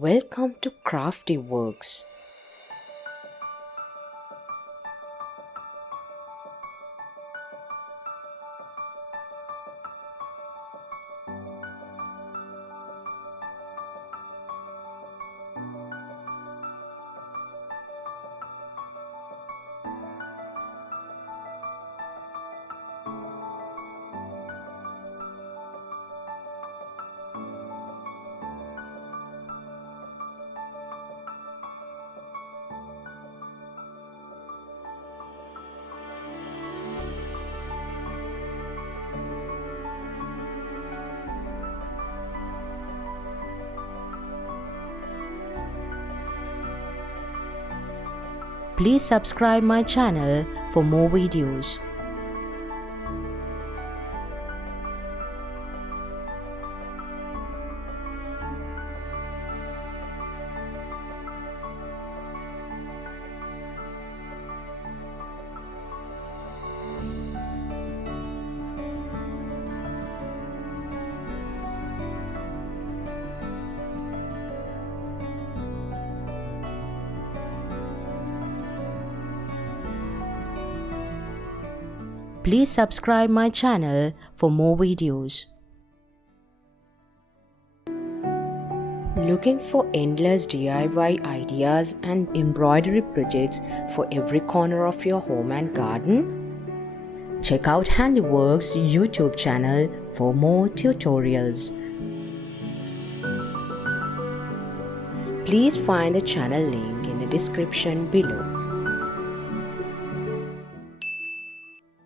Welcome to Crafty Works. Please subscribe my channel for more videos. Please subscribe my channel for more videos. Looking for endless DIY ideas and embroidery projects for every corner of your home and garden? Check out Handiworks YouTube channel for more tutorials. Please find the channel link in the description below.